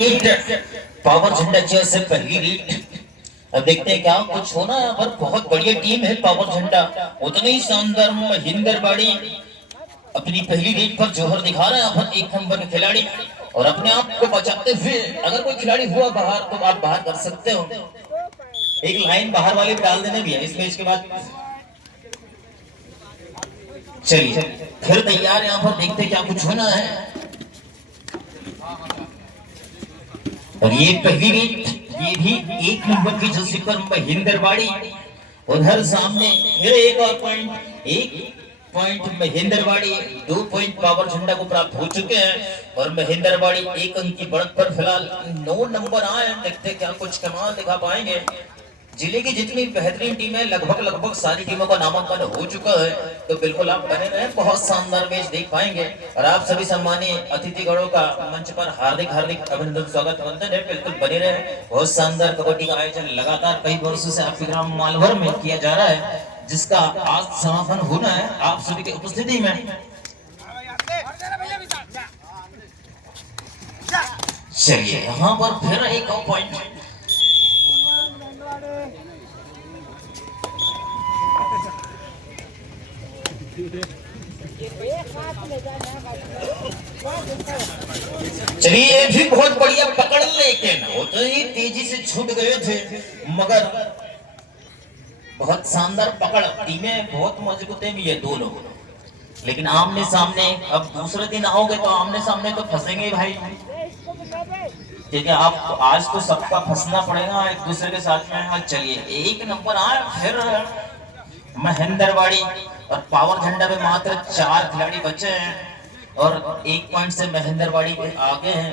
Power झंडा chair से पहली रीट। अब देखते हैं क्या कुछ होना है। पर बहुत बढ़िया टीम है पावर झंडा, उतनी ही शानदार महिंदरबाड़ी अपनी पहली रीट पर जोहर दिखा रहे हैं। अब एक नंबर के खिलाड़ी और अपने आप को बचाते हुए अगर कोई खिलाड़ी हुआ बाहर तो आप बाहर कर सकते हो। एक लाइन बाहर वाले भी डाल देने भी है इस मैच के बाद। चलिए फिर तैयार है, यहाँ पर देखते क्या कुछ होना है। और ये पहली रीट, ये भी एक नंबर की जर्सी पर महिंदरबाड़ी। उधर सामने फिर एक और पॉइंट, एक पॉइंट महिंदरबाड़ी, 2 पॉइंट पावर झंडा को प्राप्त हो चुके हैं। और महिंदरबाड़ी 1 अंक की बढ़त पर फिलहाल 9 नंबर आए। देखते क्या कुछ कमाल दिखा पाएंगे। जिले की जितनी बेहतरीन टीम है लगभग सारी टीमों का नामांकन हो चुका है, तो बिल्कुल आप बने रहे, बहुत शानदार मैच देख पाएंगे। और आप सभी सम्मानीय अतिथिगणों का मंच पर हार्दिक अभिनंदन स्वागत वंदन है। बिल्कुल बने रहे, बहुत शानदार कबड्डी का आयोजन लगातार कई वर्षों से आपके ग्राम मालवर में किया जा रहा है, जिसका आज समापन होना है आप सभी की उपस्थिति में। चलिए यहाँ पर फिर एक और पॉइंट, चलिए ये भी बहुत बढ़िया पकड़, लेकिन उतनी तेजी से छूट गए थे, मगर बहुत शानदार पकड़। टीमें बहुत मजबूत है ये दोनों, लेकिन आमने सामने अब दूसरे दिन आओगे तो आमने सामने तो फंसेंगे भाई, ठीक है। आप आज तो सबका फंसना पड़ेगा एक दूसरे के साथ में। चलिए एक नंबर आए फिर महिंदरबाड़ी, और पावर झंडा में मात्र 4 खिलाड़ी बचे हैं और 1 पॉइंट से महिंदरबाड़ी के आगे हैं।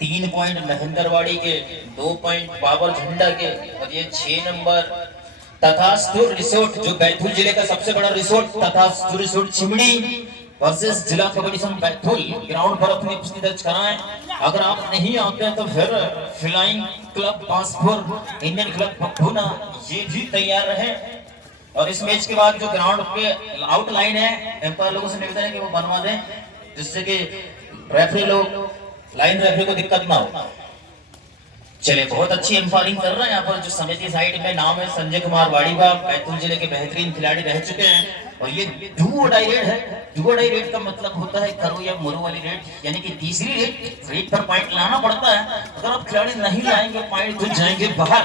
3 पॉइंट महिंदरबाड़ी के, 2 पॉइंट पावर झंडा के। और ये 6 नंबर तथास्तु रिसोर्ट, जो बैतूल जिले का सबसे बड़ा रिसोर्ट तथास्तु रिसोर्ट चिमड़ी वर्सेस जिला कबड्डी संघ बैतूल ग्राउंड पर अपनी उपस्थिति दर्ज कराएं। अगर आप नहीं आते हैं तो फिर flying club passport Indian club पखूना ये भी तैयार रहे। और इस मैच के बाद जो ग्राउंड पे आउटलाइन है, एम्पायर लोगों से निवेदन है कि वो बनवा दें, जिससे कि रेफरी लोग लाइन रेफरी को दिक्कत ना हो। चलिए बहुत अच्छी एम्पायरिंग कर रहे हैं यहाँ पर। जो समिति साइड में नाम है संजय कुमार वाड़ीवा, बैतूल जिले के बेहतरीन खिलाड़ी रह चुके हैं। और ये डू और डाई रेड है। डू और डाई रेड का मतलब होता है करो या मरो वाली रेड, यानी कि तीसरी रेड पर पॉइंट लाना पड़ता है। अगर आप खिलाड़ी नहीं लाएंगे पॉइंट तो जाएंगे बाहर।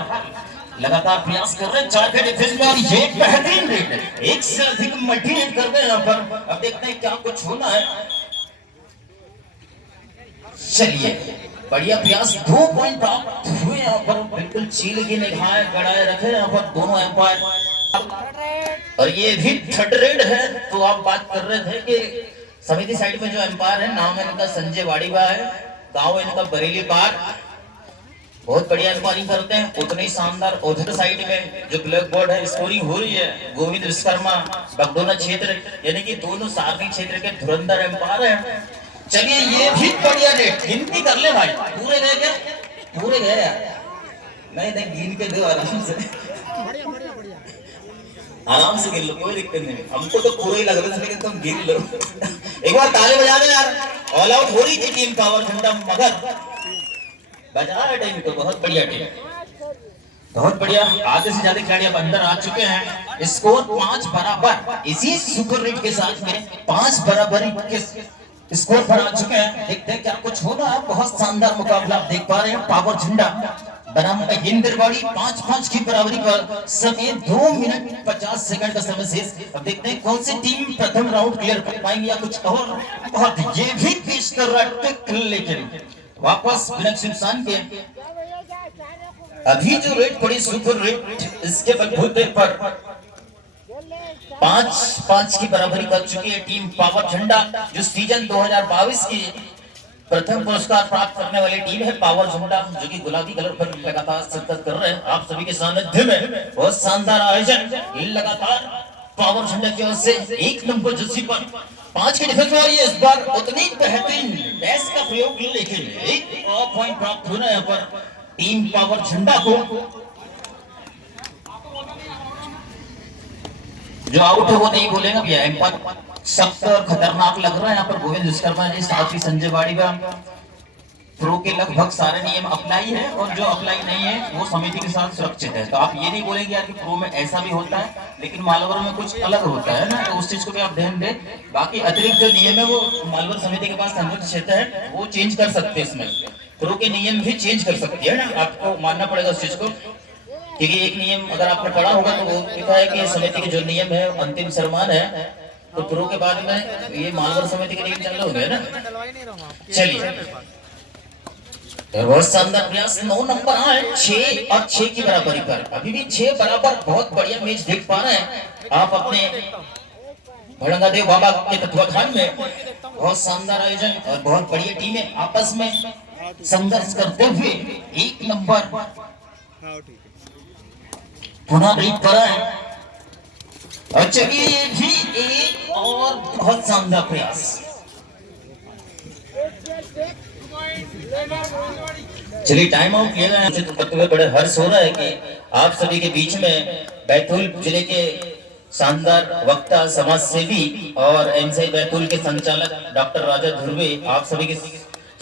लगातार प्रयास कर रहे हैं 4 के डिफेंस में, और ये बेहतरीन रेड है, एक से अधिक मल्टी रेड कर रहे हैं यहाँ पर। अब देखते हैं क्या कुछ होना है। चलिए बढ़िया प्रयास, 2 पॉइंट प्राप्त हुए यहाँ पर। बिल्कुल चील की निगाहें गड़ाए रखे यहाँ पर दोनों एम्पायर। और ये भी थर्ड रेड है। तो आप बात कर रहे थे कि समिति साइड में जो एम्पायर है, नाम है इनका संजय वाड़ीवा है, गांव इनका बरेली पार, बहुत बढ़िया एम्पायरिंग करते हैं। उतने ही शानदार उधर साइड में जो ब्लैक बोर्ड है स्कोरिंग हो रही है, गोविंद विश्वकर्मा बगडोना क्षेत्र, यानी कि दोनों सारणी क्षेत्र के धुरंधर एम्पायर हैं। चलिए ये भी बढ़िया रेट, गिनती कर ले भाई, पूरे गए क्या? पूरे गए यार, नहीं गिन के दो आराम से, आराम से गिन लो, कोई दिक्कत नहीं। हमको तो पूरे ही लग रहा है, लेकिन तुम गिन लो। एक बार ताली बजा दे यार। ऑल आउट हो रही थी टीम पावर झंडा, मगर बजा रहा टीम को, बहुत बढ़िया टीम, बहुत बढ़िया। आधे से ज्यादा खिलाड़ी अब अंदर आ चुके हैं। स्कोर 5 बराबर, इसी सुपर रेट के साथ में 5 बराबर के स्कोर पर आ चुके हैं। देखते हैं क्या कुछ होगा। बहुत शानदार मुकाबला आप देख पा रहे हैं। पावर झंडा बनाम महिंदरबाड़ी 5-5 की बराबरी पर, समय 2 मिनट 50 सेकंड का समय शेष। अब देखते हैं कौन सी टीम प्रथम राउंड क्लियर कर पाएंगे या कुछ और। बहुत ये भी पेश कर रहा है, लेकिन वापस विलक्षण के अभी जो रेट पड़ी सुपर रेट, इसके बलबूते पर 5-5 की बराबरी कर चुकी है टीम पावर झंडा, जो सीजन 2022 की प्रथम पुरस्कार प्राप्त करने वाली टीम है पावर झंडा, जो कि गुलाबी कलर पर लगातार शिरकत कर रहे हैं आप सभी के सानिध्य में। बहुत शानदार आयोजन लगातार पावर झंडा की ओर से। 1 नंबर जर्सी पर 5 की डिफेंस में इस बार उतनी बेहतरीन डैश का प्रयोग, लेकिन एक और पॉइंट प्राप्त होना है यहाँ पर टीम पावर झंडा को। जो आउट है वो नहीं बोलेगा भैया, एम्पायर। सख्त और खतरनाक लग रहा है यहाँ पर गोविंद विश्वकर्मा जी, साथ ही संजय वाड़ीवा। प्रो के लगभग सारे नियम अप्लाई है और जो अप्लाई नहीं है वो समिति के साथ सुरक्षित है। तो आप ये नहीं बोलेंगे यार कि प्रो में ऐसा भी होता है लेकिन मालवर में कुछ अलग होता है ना, तो उस चीज को भी आप ध्यान दें। बाकी अतिरिक्त जो नियम है वो मालवर समिति के पास संरक्षित क्षेत्र है, वो चेंज कर सकते हैं। इसमें प्रो के नियम भी चेंज कर सकती है ना, आपको मानना पड़ेगा उस चीज को। क्योंकि एक नियम अगर आपने पढ़ा होगा तो वो लिखा है कि समिति के जो नियम है अंतिम सम्मान है, तो प्रो के बाद में ये मालवर समिति के नियम चालू हो गए ना। चलिए बहुत शानदार प्रयास, 9 नंबर आए 6 और 6 की बराबरी पर, अभी भी 6 बराबर। बहुत बढ़िया मैच देख पा रहे हैं आप अपने भड़ंगादेव बाबा के तत्वाधान में। बहुत शानदार आयोजन और बहुत बढ़िया टीमें आपस में संघर्ष करते हुए 1 नंबर पुनः रीड करा है। और चलिए ये भी एक और बहुत शानदार प्रयास। चलिए टाइम आउट लिया है, मुझे बड़े हर्ष हो रहा है कि आप सभी के बीच में बैतूल जिले के शानदार वक्ता, समाज सेवी और एमसीआई बैतूल के संचालक डॉक्टर राजा ध्रुवे आप सभी के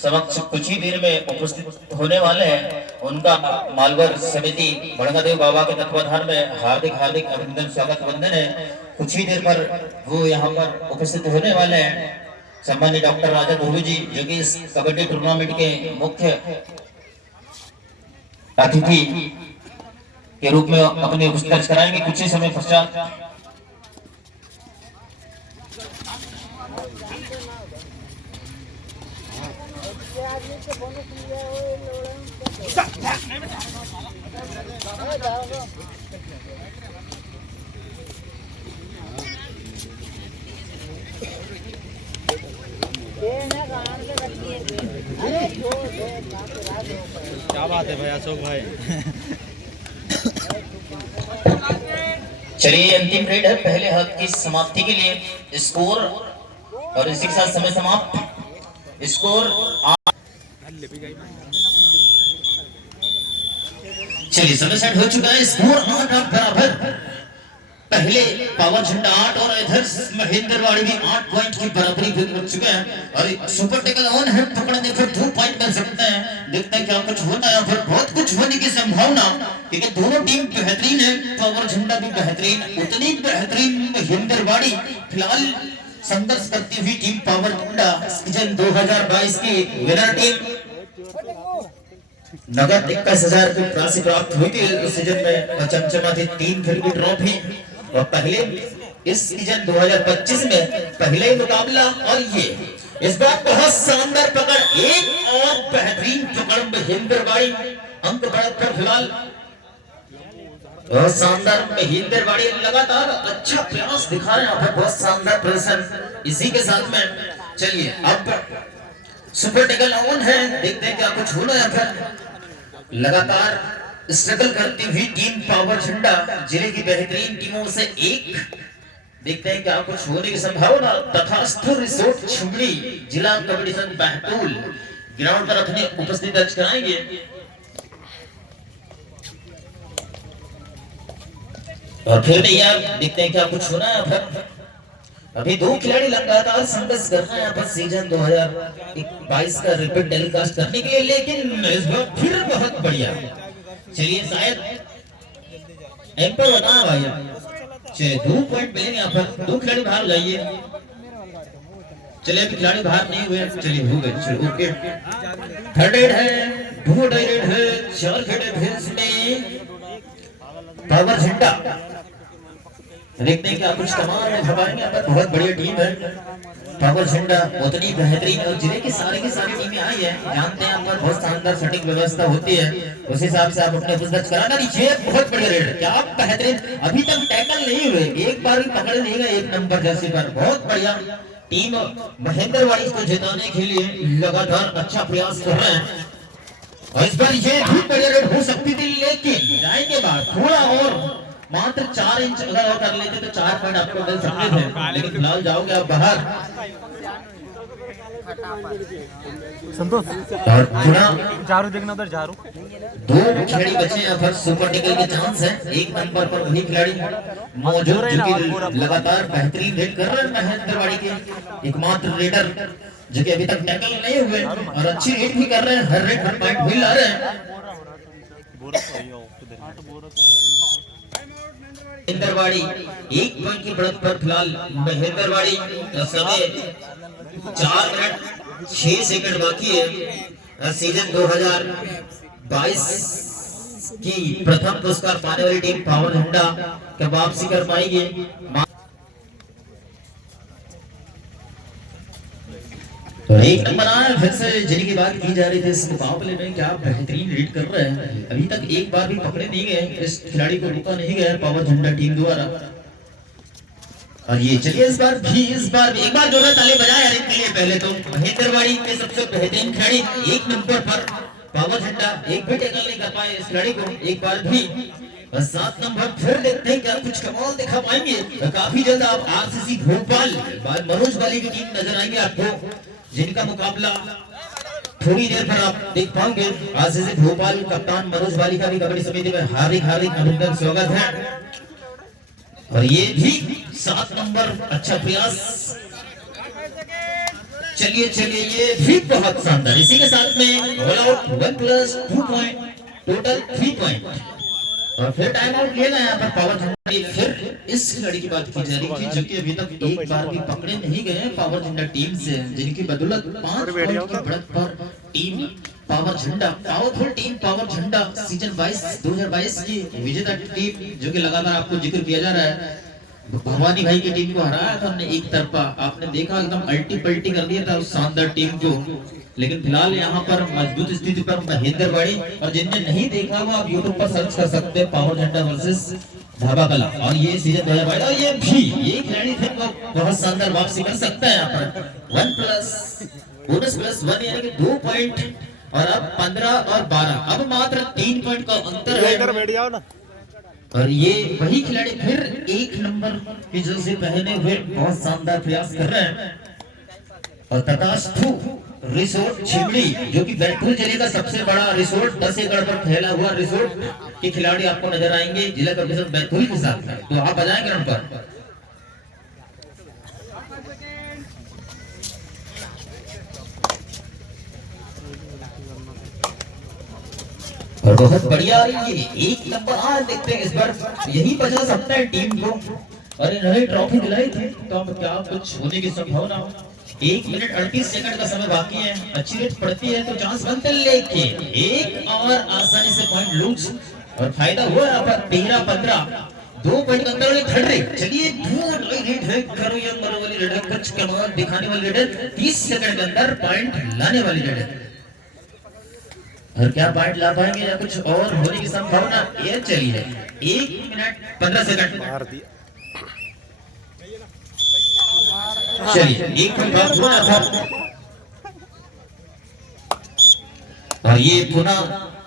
समक्ष कुछ ही देर में उपस्थित होने वाले हैं। उनका मालवर समिति भड़ंगादेव बाबा के तत्वाधान में हार्दिक हार्दिक अभिनंदन, स्वागत, वंदन है। कुछ ही देर पर वो यहाँ पर उपस्थित होने वाले हैं। सम्मानित डॉक्टर राजा ध्रुवे जी जो कि इस कबड्डी टूर्नामेंट के मुख्य अतिथि के रूप में अपनी उपस्थिति दर्ज कराएंगे कुछ ही समय पश्चात। क्या बात है भाई अशोक भाई। चलिए अंतिम रेड है पहले हाथ की समाप्ति के लिए स्कोर, और इसी के साथ समय समाप्त। स्कोर चलिए समय सेट हो चुका है। स्कोर 8 बराबर। पहले पावर झंडा 8 और इधर महेंद्रवाड़ी भी 8 पॉइंट की बराबरी कर चुके हैं। और सुपर टेकल ऑन है, पकड़ने पर 2 पॉइंट कर सकते हैं। देखते हैं क्या कुछ होता है, फिर बहुत कुछ होने की संभावना, क्योंकि दोनों टीम बेहतरीन है। पावर झंडा भी बेहतरीन, उतनी बेहतरीन महेंद्रवाड़ी। फिलहाल संघर्ष करती हुई टीम पावर झंडा सीजन 2022 की विनर टीम नगद 21,000 की राशि प्राप्त हुई थी। इस सीजन में चमचमा थी 3 खेल की ट्रॉफी। और पहले इस सीजन 2025 में पहले ही मुकाबला, और ये इस बार बहुत शानदार पकड़, एक और बेहतरीन पकड़ महेंद्रवाड़ी। अंक बढ़त पर फिलहाल बहुत शानदार महेंद्रवाड़ी लगातार अच्छा प्रयास दिखा रहे हैं, बहुत शानदार प्रदर्शन इसी के साथ में। चलिए अब सुपर टेकल ऑन है, देखते हैं क्या कुछ होना है। फिर लगातार स्ट्रगल करती हुई टीम पावर झंडा जिले की बेहतरीन टीमों से एक, देखते हैं क्या कुछ होने की संभावना। तथास्तु रिसोर्ट छिमड़ी जिला कबड्डी संघ बैतूल ग्राउंड पर अपनी उपस्थिति दर्ज कराएंगे। और फिर भी यार देखते हैं क्या कुछ होना है। फिर अभी 2 खिलाड़ी लगातार संघर्ष कर रहे हैं यहाँ पर सीजन 2022 का रिपीट टेलीकास्ट करने के लिए, लेकिन इस बार फिर बहुत बढ़िया। चलिए शायद एम्पर बताना भाई, चलिए 2 पॉइंट मिलेंगे यहाँ पर। 2 खिलाड़ी बाहर लाइए। चलिए अभी खिलाड़ी बाहर नहीं हुए, चलिए हो गए, चलिए ओके। थर्ड एड है, 2 डायरेक्ट है, 4 खेड़े हैं इसमें पावर झंडा। देखते हैं कि आप कुछ कमाल में भगाएंगे। बहुत बढ़िया टीम है पावर झंडा, उतनी बेहतरीन, और जिले की सारी टीमें आई है। जानते हैं आपका बहुत शानदार सटीक व्यवस्था होती है, उस हिसाब से आप अपने पुस्तक कराना। ये बहुत बढ़िया रेड, क्या बेहतरीन, अभी तक टैकल नहीं हुए, एक बार भी पकड़े नहीं गए 1 नंबर जर्सी पर। बहुत बढ़िया टीम महेंद्रवाड़ी को जिताने के लिए लगातार अच्छा प्रयास कर रहे हैं। और इस बार ये भी बढ़िया रेड हो सकती थी, लेकिन जाएंगे बाद थोड़ा और मात्र 4 इंच अगर और कर लेते तो 4 पॉइंट आपको मिल सकते थे, लेकिन फिलहाल जाओगे आप बाहर। संतोष झारू देखना उधर, झारू 2 खिलाड़ी बचे हैं, फिर सुपर टेकल के चांस है। 1 नंबर पर वही खिलाड़ी मौजूद जो कि लगातार बेहतरीन रेड कर रहे हैं महेंद्रवाड़ी के एकमात्र रेडर जो कि अभी तक टैकल नहीं हुए और अच्छी रेट भी कर रहे हैं, हर रेट हर पॉइंट भी ला रहे हैं। महेंद्रवाड़ी 1 पॉइंट की बढ़त पर फिलहाल महेंद्रवाड़ी का समय 4 मिनट 6 सेकंड बाकी है। सीजन 2022 की प्रथम पुरस्कार पाने वाली टीम पावर झंडा क्या वापसी कर पाएगी? तो एक नंबर आया फिर से जिनकी बात की जा रही थी, इस मुकाबले में क्या बेहतरीन रीड कर रहे हैं। अभी तक एक बार भी पकड़े नहीं गए, इस खिलाड़ी को रोका नहीं गया पावर झंडा टीम द्वारा। और ये चलिए इस बार भी एक बार जोरदार ताली बजाए यार इनके लिए। पहले तो महेंद्रवाड़ी के सबसे बेहतरीन खिलाड़ी 1 नंबर पर पावर झंडा, एक भी टैकल नहीं कर पाए इस खिलाड़ी को एक बार भी। 7 नंबर फिर देखते हैं क्या कुछ कमाल दिखा पाएंगे। काफी जल्द आप आरसीसी भोपाल मनोज वाली की टीम नजर आएंगे आपको, जिनका मुकाबला थोड़ी देर पर आप देख पाओगे। आरसीसी भोपाल कप्तान मनोज वाली का भी कबड्डी समिति में हार्दिक अभिनंदन स्वागत है। और ये भी 7 नंबर अच्छा प्रयास। चलिए ये भी बहुत शानदार। इसी के साथ में all out 1 + 2 point total 3 point. और फिर टाइम आउट लेना है यहाँ पर पावर झंडा। फिर इस खिलाड़ी की बात की जा रही थी जो कि अभी तक एक बार भी पकड़े नहीं गए हैं पावर झंडा टीम से, जिनकी बदौलत 5 पॉइंट की बढ़त पर टीम पावर झंडा, पावरफुल टीम पावर झंडा सीजन 2022 की विजेता टीम, जो कि लगातार आपको जिक्र किया जा रहा है। भवानी भाई की टीम को हराया था हमने एक तरफा, आपने देखा एकदम अल्टी पल्टी कर दिया था उस शानदार टीम को। लेकिन फिलहाल यहाँ पर मजबूत स्थिति पर महेंद्रवाड़ी, और जिनने नहीं देखा वो आप यूट्यूब पर सर्च कर सकते हैं पावर झंडा वर्सेस धाबा कला। और ये सीजन 2022 ये भी ये खिलाड़ी थे वो बहुत शानदार वापसी कर सकता है यहाँ पर। 1 बोनस +1 यानी कि 2 पॉइंट, और अब 15 और 12 अब मात्र 3 पॉइंट का अंतर है। और ये वही खिलाड़ी फिर 1 नंबर की जर्सी पहने हुए बहुत शानदार प्रयास कर रहे हैं। और तथास्तु रिसोर्ट छिबड़ी, जो कि बैतूल जिले का सबसे बड़ा रिसोर्ट 10 एकड़ पर फैला हुआ रिसोर्ट के खिलाड़ी आपको नजर आएंगे जिला कमिश्नर बैतूल के साथ में। तो आप आ जाएंगे उन पर। और बहुत बढ़िया ये 1 नंबर आज देखते हैं इस बार यही बचा सकता है टीम को। अरे नहीं ट्रॉफी दिलाई थी तो अब क्या कुछ होने की संभावना। 1 मिनट 38 सेकंड का समय बाकी है, अच्छी रेट पड़ती है तो चांस बनते, लेकिन एक और आसानी से पॉइंट लूज और फायदा हुआ यहाँ पर 13-15 2 पॉइंट अंदर वाली थर्ड रेट। चलिए रेट है करो या मरो वाली रेट है, कुछ कमाल दिखाने वाली रेट है। 30 सेकंड के अंदर पॉइंट लाने वाली रेट है। और क्या पॉइंट ला पाएंगे या कुछ और होने की संभावना? ये चलिए 1 मिनट 15 सेकंड मार दिया। चलिए 1 पॉइंट हुआ था। और ये पुनः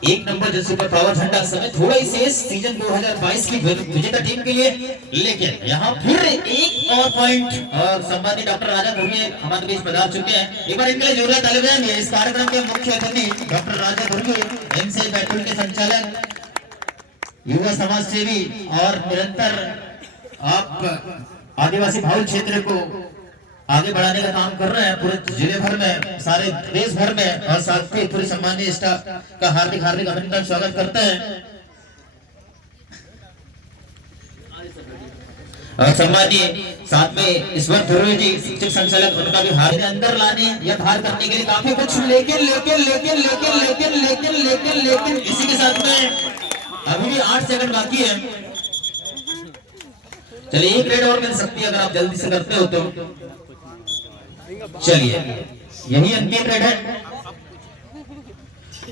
1 नंबर जैसे पर पावर झंडा समय थोड़ा ही शेष सीजन 2022 की विजेता टीम के लिए, लेकिन यहाँ फिर 1 और पॉइंट। और सम्मानित डॉक्टर राजा धुर्वे हमारे बीच पधार चुके हैं। एक बार इनके लिए जोरदार ताली बजाएंगे। इस कार्यक्रम के मुख्य अतिथि डॉक्टर राजा धुर्वे, एमसीएच बैतूल के संचालक, युवा समाज सेवी और निरंतर आप आदिवासी बहुल क्षेत्र को आगे बढ़ाने का काम कर रहे हैं पूरे जिले भर में, सारे देश भर में। और साथ ही पूरी सम्मानीय स्टाफ का हार्दिक अभिनंदन स्वागत करते हैं। और सम्मानीय साथ में ईश्वर धुर्वे जी शिक्षक संचालक, उनका भी हाथ अंदर लाने या बाहर करने के लिए काफी कुछ, लेकिन इसी के साथ में अभी भी 8 सेकंड बाकी है। चलिए 1 रेड और मिल सकती है अगर आप जल्दी से करते हो तो। चलिए यही अंतिम रेड है।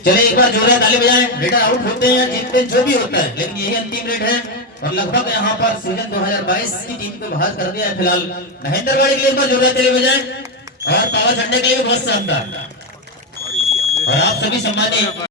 चलिए एक बार जोरदार ताली बजाएं। रेडर आउट होते हैं या जीतते जो भी होता है, लेकिन यही अंतिम रेड है। और लगभग यहाँ पर सीजन 2022 की टीम को बाहर कर दिया है फिलहाल। महेंद्रवाड़ी के लिए एक बार जोरदार ताली बजाएं और पावर झंडे के लिए भी बहुत शानदार। और आप सभी सम्मानित